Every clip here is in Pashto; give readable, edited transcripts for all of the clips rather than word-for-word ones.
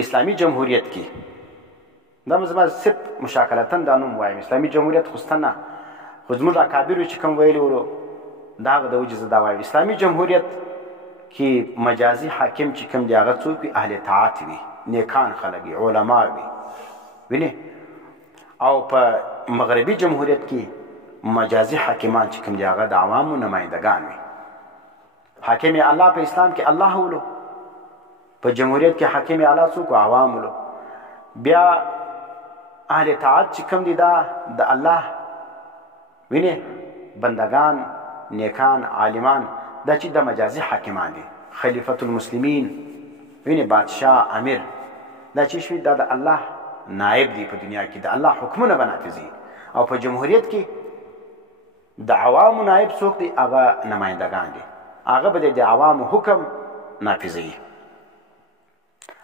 اسلامي جمهوریت کې دا زما صرف مشاکلتاً دا نوم وایم اسلامي جمهوریت خو سته نه خو زموږ اکابرو چې کوم ویلي ورو د هغه د وجې زه دا وایم اسلامي جمهوریت کې مجازي حاکم چې کوم دی هغه څوک وي اهل طاعت وي نیکان خلک وي علما وي وینې او په مغربي جمهوریت کې مجازي حاکمان چې کوم دی هغه د عوامو نمایندګان وي حاکم الله په اسلام کې الله ولو په جمهوریت کې حاکم اعلی څوک عوام ولو بیا اهل طاعت چې کوم دي دا د الله وینې بندگان نیکان عالمان دا چې د مجازي حاکمان دي خلیفة المسلمین وینې بادشاه امیر دا چې شوي دا د الله نائب دی په دنیا کې د الله حکمونه به نافظي او په جمهوریت کې د عوامو نائب څوک دی هغه نمایندگان دي هغه به د عوامو حکم نافظي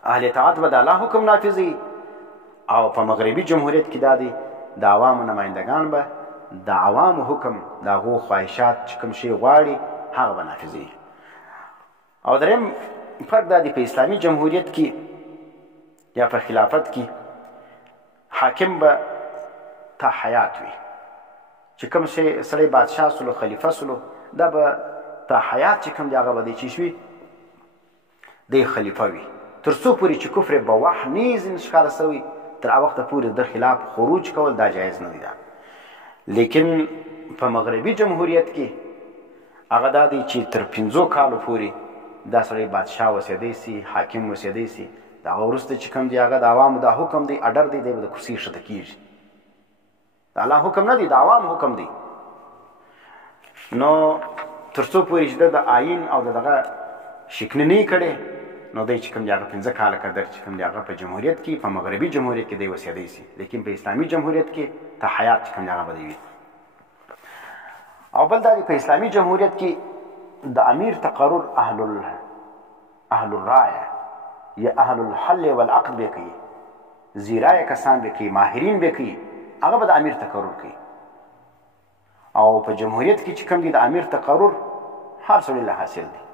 اهل طاعت به د الله حکم نافظي او په مغربي جمهوریت کې دا دی د عوامو نمایندگان به د عوامو حکم د هغو خواهشات چې کوم شی غواړي هغه به نافظي او دریم فرق دا دی په اسلامي جمهوریت کې یا په خلافت کې حاکم به تا حیات وي چې کوم شی سړی بادشاه سلو خلیفه سلو دا به تا حیات چې کوم دی هغه به دی چې شوي دی خلیفه وي تر څو پورې چې کفر بواح نیز ښکاره سوی تر هغه وخته پورې د خلاف خروج کول دا جایز نه دی لیکن په مغربي جمهوریت کې هغه دا دی چې تر 5 کالو پورې دا سړی بادشاه اوسېدی سي حاکم اوسېدی سي د هغه وروسته چې کوم دی هغه د عوامو دا حکم دی اډر دی دی به د کرسۍ ښکته کېږي د الله حکم نه دی د عوامو حکم دی نو تر څو پورې چې د آیین او دغه شکنې نه کړې نو دی چې کوم دی هغه 15 کاله قدر چې کوم دی هغه په جمهوریت کې په مغربي جمهوریت کې دی اوسېدی سي لیکن په اسلامي جمهوریت کې ته حیات چې کوم دی هغه به دی وي او بل دا دی په اسلامي جمهوریت کې د امیر تقرر اهل الرایه یا اهل الحل والعقد به کوي زیرای کسان به کوي ماهرین به کوي هغه به د امیر تقرر کوي او په جمهوریت کې چې کوم دی د امیر تقرر هر څه له حاصل دی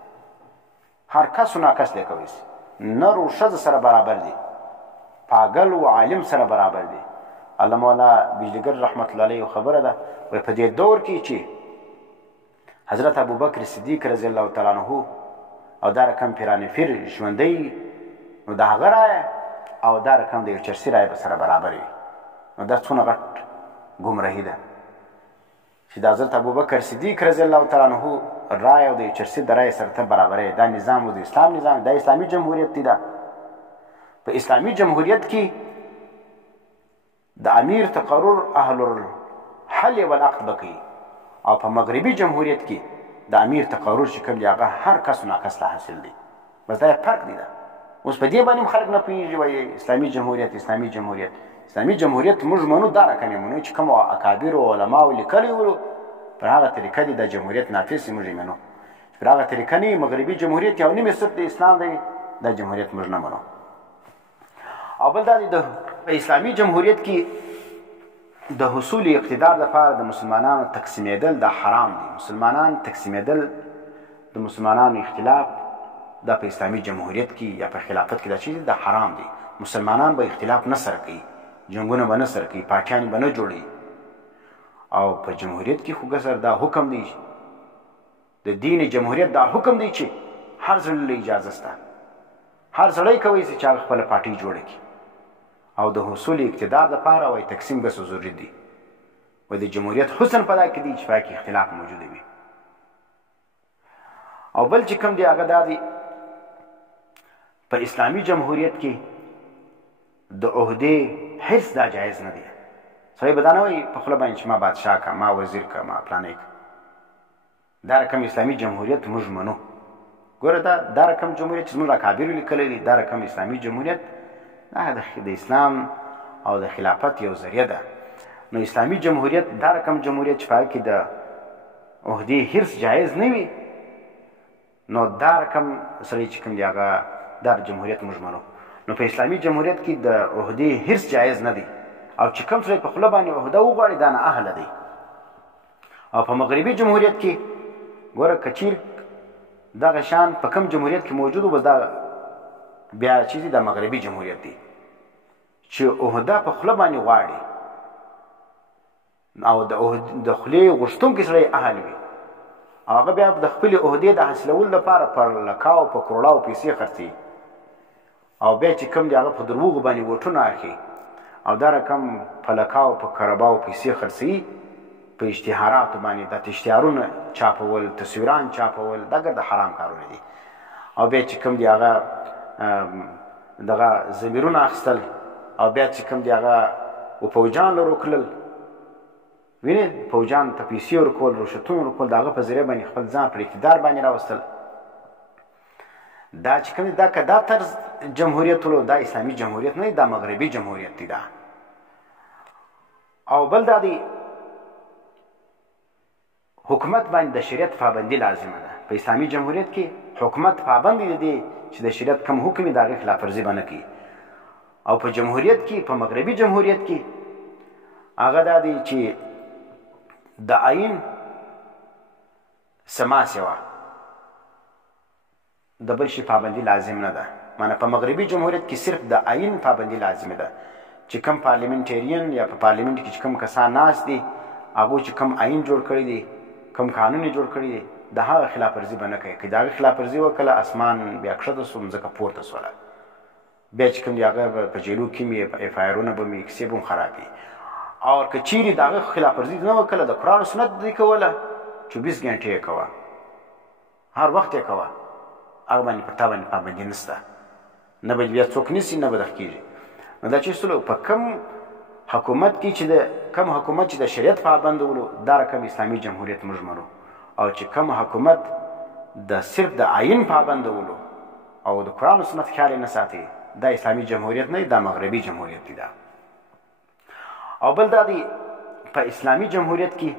هر کس و ناکس دی کوي نر و ښځه سره برابر دی پاگل و عالم سره برابر دی الله مولا بجلیګر رحمت الله علیه خبره ده وایي په دې دور کې چې حضرت ابوبکر صدیق رضی الله تعالی عنه او دا رقم پیرانفیر ژوندی نو د هغه رایه او دا رقم د یو چرسي رایه به سره برابر وي نو دا څونه غټ ګمراهي ده چې د حضرت ابوبکر صدیق رضی الله تعالی عنه رایه او د یو چرسي د رایې سره ته برابرې دا نظام و د اسلام نظام دا اسلامي جمهوریت دی دا په اسلامي جمهوریت کې د امیر تقرر اهل الحل والعقد به کوي او په مغربي جمهوریت کې د امیر تقرر چې کوم دی هغه هر کس و ناکس له حاصل دی بس دا فرق دی دا اوس په دې باندې خلک نه پوهېږي وایي اسلامي جمهوریت اسلامي جمهوریت اسلامي جمهوریت موږ منو دا رقم یې منو چې کوم اکابرو علماو لیکلي ولو پر هغه طریقه دی د جمهوریت نافظ موږ یې منو پر هغه طریقه نه مغربي جمهوریت یو نیمه صرف د اسلام دی د جمهوریت موږ نه منو او بل دا دی د اسلامي جمهوریت کې د حصول اقتدار لپاره د مسلمانانو تقسیمېدل دا حرام دي مسلمانان تقسیمېدل د مسلمانانو اختلاف دا په اسلامي جمهوریت کې یا په خلافت کې دا چیز دا حرام دي مسلمانان به اختلاف نه سره کوي جنګونه به نه سره کوي پاکیان به نه جوړي او په جمهوریت کې خو ګسر دا حکم دی د دین جمهوریت دا حکم دی چې هر ځل له اجازه سته هر سړی کوي چې چا خپل پارټي جوړه کړي او د حصول اقتدار لپاره وایي تقسیم ګسو ضروري دی و د جمهوریت حسن په دا کې دی چې پکې اختلاف موجود وي او بل چې کوم دی هغه دا دی په اسلامي جمهوریت کې د عهدې حرص دا جایز نه دی سړی به دا نه وایي په خوله باندې چې ما بادشاه که ما وزیر که ما پلانی که دا رقم اسلامي جمهوریت موږ منو ګوره دا رقم جمهوریت چې زموږ اکابرو لیکلی دی دا رقم اسلامي جمهوریت دا د اسلام او د خلافت یو ذریعه ده نو اسلامي جمهوریت دا رقم جمهوریت چې په هغه کې د عهدې حرص جایز نه وي نو دا رقم سړی چې کوم دی هغه دا جمهوریت موږ منو نو په اسلامي جمهوریت کې د عهدې حرص جایز نه دی او چې کوم سړی په خوله باندې عهده وغواړي دا نه اهله دی او په مغربي جمهوریت کې ګوره که چیر دغه شان په کوم جمهوریت کې موجود و بس دا بیا چې د مغربي جمهوریت دی چې عهده په خوله باندې غواړي او د خولې غوښتونکي سړی اهل وي هغه بیا د خپلې عهدې د حاصلولو لپاره پر لکاو په کروړاو پیسې خرڅوي او بیا چې کوم دی هغه په دروغو باندې ووټونه اخلي او دا رقم په لکاو په کرباو پیسې خرڅوي په اشتهاراتو باندې د اشتهارونه چاپول تصویران چاپول دا ګرد حرام کارونه دي او بیا چې کوم دی هغه دغه ضمیرونه اخیستل او بیا چې کوم دی هغه پوجان لرو کړل وینې پوجان ته پیسې ورکول رشوتونه ورکول د هغه په ذریعه باندې خپل ځان پر اقتدار باندې راوستل دا چې کوم دا که دا طرز جمهوریت ولو دا اسلامي جمهوریت نه دا مغربي جمهوریت دی دا او بل دا دی حکومت باندې د شریعت پابندي لازمه ده په اسلامي جمهوریت کې حکومت پابند دی چې د شریعت کوم حکم د هغې خلاف ورزي به نه کوي او په جمهوریت کې په مغربي جمهوریت کې هغه دا دی چې د آئین سما سوا د بل شي پابندي لازم نه ده معنی په مغربي جمهوریت کې صرف د آئین پابندي لازمه ده چې کوم پارلیمنټریان یا په پارلیمنټ کې چې کوم کسان ناست دي هغو چې کوم آئین جوړ کړی دی کوم قانون یې جوړ کړی دی د هغه خلاف ورزي به نه کوي که د هغې خلاف ورزي وکړه اسمان بیا کښته سو مځکه پورته سوله بیا چې کوم دی هغه په جیلو کې مې اف آی آرونه به مې کیسې به هم خرابي او که چیرې د هغه خلاف ورزي نه وکړه د قرآن و سنت دی کوله 24 ګنټې یې کوه هر وخت یې کوه هغه باندې پر تا باندې پابندي نشته نه به بیا څوک نیسي نه به دغه کېږي نو دا چې سلو په کوم حکومت کې چې د کوم حکومت چې د شریعت پابند ولو دا رقم اسلامي جمهوریت موږ منو او چې کوم حکومت د صرف د آئین پابند ولو او د قرآن و سنت خیال نه ساتي دا اسلامي جمهوریت نه دا مغربي جمهوریت دی دا او بل دا دی په اسلامي جمهوریت کې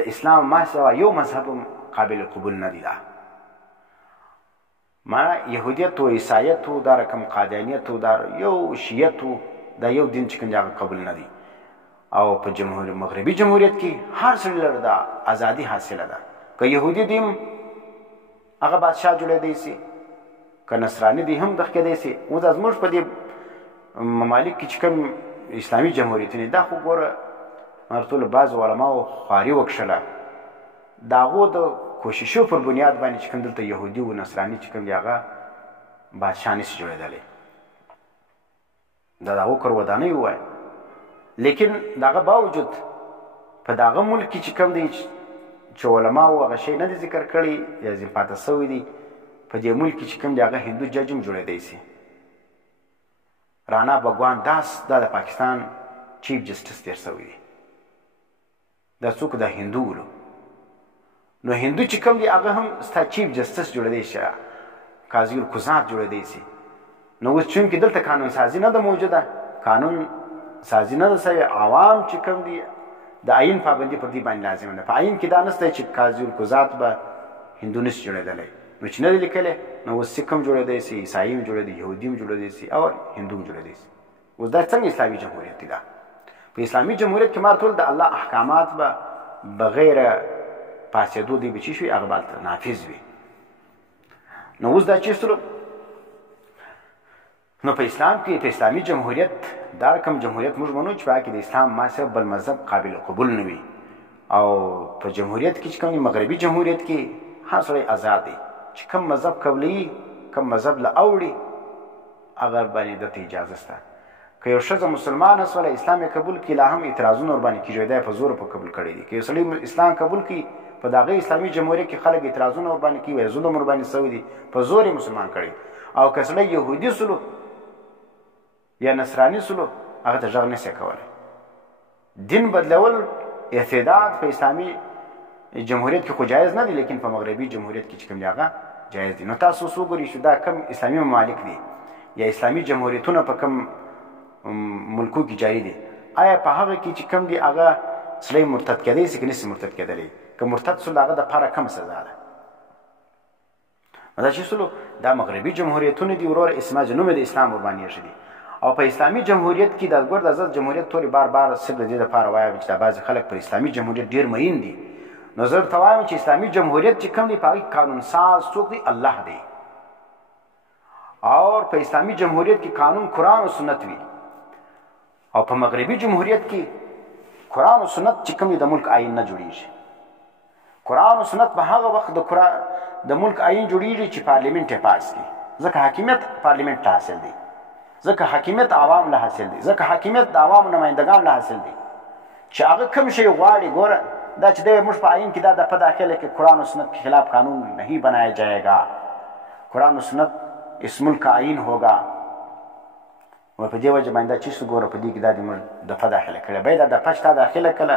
د اسلام ما سوا یو مذهب قابل قبول نه دی دا معنا یهودیت و عیسایت و دا رقم قادیانیت و دا یو شیعت و دا یو دین چې کوم دی هغه قبول نه دی او په مغربي جمهوریت کې هر سړي لره دا ازادي حاصله ده که یهودي دي هم هغه بادشاه جوړېدی سي که نصراني دي هم دغه کېدی سي اوس زموږ په دې ممالک کې چې کوم اسلامي جمهوریتونه دا خو ګوره مرتول بعض علماو خواري وکښله د هغو د کوششو پر بنیاد باندې چې کوم دلته یهودي و نصراني چې کوم دی هغه بادشاه نسي جوړېدلی دا د هغو کار ودانۍ ووایه لیکن د هغه باوجود په د هغه ملک کې چې کوم دی چې علماو هغه شی نه دی ذکر کړی یا ځین پاته سوی دی په دې ملک کې چې کوم دی هغه هندو جج هم جوړېدی سي رانا بګوان داس دا د پاکستان چیف جسټس تېر سوی دی دا څوک د هندو ولو نو هندو چې کوم دی هغه هم ستا چیف جسټس جوړېدی شي قاضي القضات جوړېدی سي نو اوس چونکې دلته قانون سازي نه ده موجوده قانون سازي نه ده سوی عوام چې کوم دی د آئین پابندي پر دې باندې لازمه ده په آئین کې دا نشته چې قاضي القضات به هندو نشي جوړېدلی نو چې نه دی لیکلی نو اوس سیک هم جوړېدی سي عیسایي هم جوړېدی یهودي هم جوړېدی سي او هندو هم جوړېدی سي اوس دا څنګه اسلامي جمهوریت دی دا په اسلامي جمهوریت کې مار ټول د الله احکامات به بغیر پاسېدو دی به چې شوي هغه به هلته نافظ وي نو اوس دا چې سلو نو په اسلام کې په اسلامي جمهوریت دا رقم جمهوریت موږ منو چې په هغه کې د اسلام ما سره بل مذهب قابل قبول نه وي او په جمهوریت کې چې کوم مغربي جمهوریت کې هر سړی آزاد دی چې کوم مذهب قبلوي کوم مذهب له اوړي هغه باندې دته اجازه شته که یو ښځه مسلمانه سوله اسلام یې قبول کړي لا هم اعتراضونه ورباندې کېږي دا یې په زور په قبول کړی دي که یو سړی اسلام قبول کړي په د هغې اسلامي جمهوریت کې خلک اعتراضونه ورباندې کوي وایي ظلم ورباندې سوی دي په زور یې مسلمان کړی او که سړی یهودي سلو یا نصراني سلو هغه ته غږ نشي کولی دین بدلول ارتداد په اسلامي جمهوریت کې خو جایز نه دی لیکن په مغربي جمهوریت کې چې کوم دی هغه جایز دی نو تاسو اوس وګورئ چې دا کم اسلامي ممالک دي یا اسلامي جمهوریتونه په کم ملکو کې جاری دي آیا په هغه کې چې کوم دی هغه سړی مرتد کېدی سي که نسي مرتد کېدلی که مرتد سو د هغه دپاره کومه سزا ده دا چې سلو دا مغربي جمهوریتونه دي ورور اسماج نوم د اسلام ورباندې ایښی دي او په اسلامي جمهوریت کې د ګور د آزاد جمهوریت تورې بار بار صرف د دې دپاره وایم چې دا بعضې خلک پر اسلامي جمهوریت ډېر مین دي نو زه ورته وایم چې اسلامي جمهوریت چې کوم دی په هغې قانون ساز څوک دی الله دی اور په اسلامي جمهوریت کې قانون قرآن او سنت وي او په مغربي جمهوریت کې قرآن او سنت چې کوم د ملک آئین نه جوړیږي. قرآن او سنت په هغه وخت د ملک آئین جوړیږي چې پارلیمنت یې پاس کړي، ځکه حاکمیت پارلیمنت ته حاصل دی، ځکه حاکمیت عوام له حاصل دی، ځکه حاکمیت د عوامو نمایندګان له حاصل دی چې هغه کوم شی غواړي. ګوره دا چې دی موږ په آئین کې دا د په داخله کې قرآن و سنت کے خلاف قانون نہیں بنایا جائے گا، قرآن و سنت اس ملک کا آئین ہوگا. و په دې وجه باندې دا چیز ګوره په دې کې دا د موږ دفعه داخله کړې، باید دا دفعه چې تا داخله کړه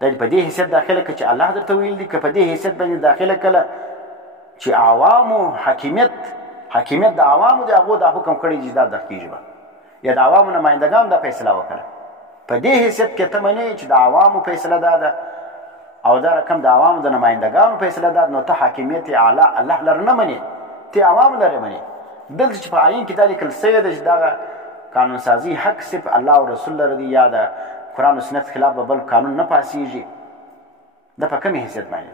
دا په دې حیثیت داخله کړه چې الله درته ویل دي، که په دې حیثیت باندې داخله کړه چې عوامو حاکمیت د عوامو د هغو دا حکم کړی چې دا دغه کېږي به یا د عوامو نمایندګانو دا فیصله وکړه، په دې حیثیت کې ته منې چې د عوامو فیصله دا ده او دا رقم د عوامو د نمایندګانو فیصله دا ده، نو ته حاکمیت اعلی الله لره نه منې، ته عوامو لره منې. دلته چې په آئین کې دا لیکل سوی ده چې دغه قانون سازي حق صرف الله او رسول لره دی یا د قرآن و سنت خلاف به بل قانون نه پاسیږي. دا په کومې حیثیت باندې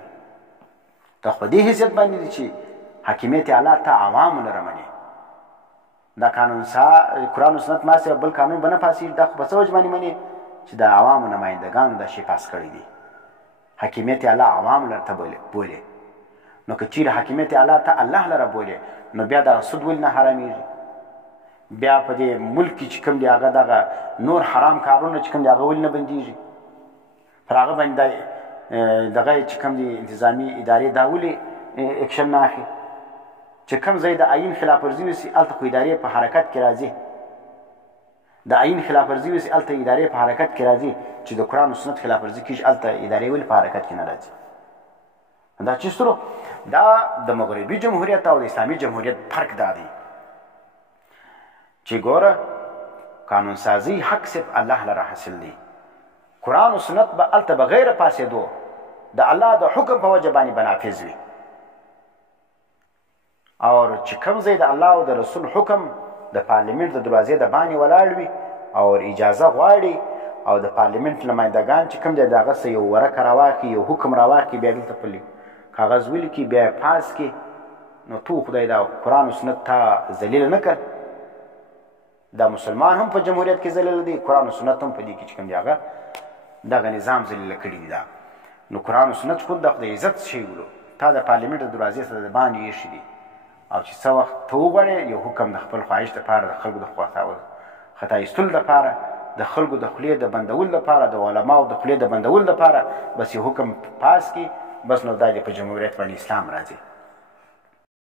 ته په دې حیثیت باندې دی چې حاکمیت اعلی ته عوامو لره منې. دا قرآن و سنت ما سره بل قانون به نه پاسیږي، دا خو په څه وجه باندې منې چې د عوامو نمایندګانو دا شی پاس کړی دي، حاکمیت اعلی عوامو لره ته بولې. نو که چیرې حاکمیت اعلی ته الله لره بولې نو بیا دغه سود ولې نه حرامېږي؟ بیا په دې ملک کې چې کوم دی هغه دغه نور حرام کارونه چې کوم دی هغه ولې نه بندېږي؟ پر هغه باندې دغه چې کوم دی انتظامي ادارې دا ولې اکشن نه اخلي؟ چې کوم ځای د آئین خلاف ورزي وسي هلته خو ادارې په حرکت کې راځي، د آئین خلاف ورزي وسي هلته ادارې په حرکت کې راځي، چې د قرآن و سنت خلاف ورزي کېږي هلته ادارې ولې په حرکت کې نه راځي؟ دا چې سرو دا د مغربي جمهوریت او د اسلامي جمهوریت فرق دا دی چې ګوره قانون سازي حق صرف الله لره حاصل دی، قرآن و سنت به هلته بغیر پاسېدو د الله د حکم په وجه باندې به نافظ وي، او چې کوم ځای د الله او د رسول حکم د پارلیمنت د دروازې د باندې ولاړ وي او اجازه غواړي او د پارلیمنت نمایندګان چې کوم دی د هغه څه یو ورقه راواخلي، یو حکم راواخلي، بیا دلته په کاغذ ولیکي، بیا پاس کړي، نو تو خدای دا قرآن و سنت تا ذلیل نه کړ. دا مسلمان هم په جمهوریت کې ذلیل دی، قرآن و سنت هم په دې کې چې کوم دی هغه دغه نظام ذلیل کړي دي. دا نو قرآن و سنت خود د خدای عزت شی ولو تا د پارلیمنت د دروازې سره د باندې ایښي دي، او چې څه وخت ته وغواړې یو حکم د خپل خواهش دپاره د خلکو د خطا ایستلو دپاره، د خلکو د خولې د بندولو دپاره، د علماو د خولې د بندولو دپاره بس یو حکم پاس کړي، بس نو دا په جمهوریت باندې اسلام راځي.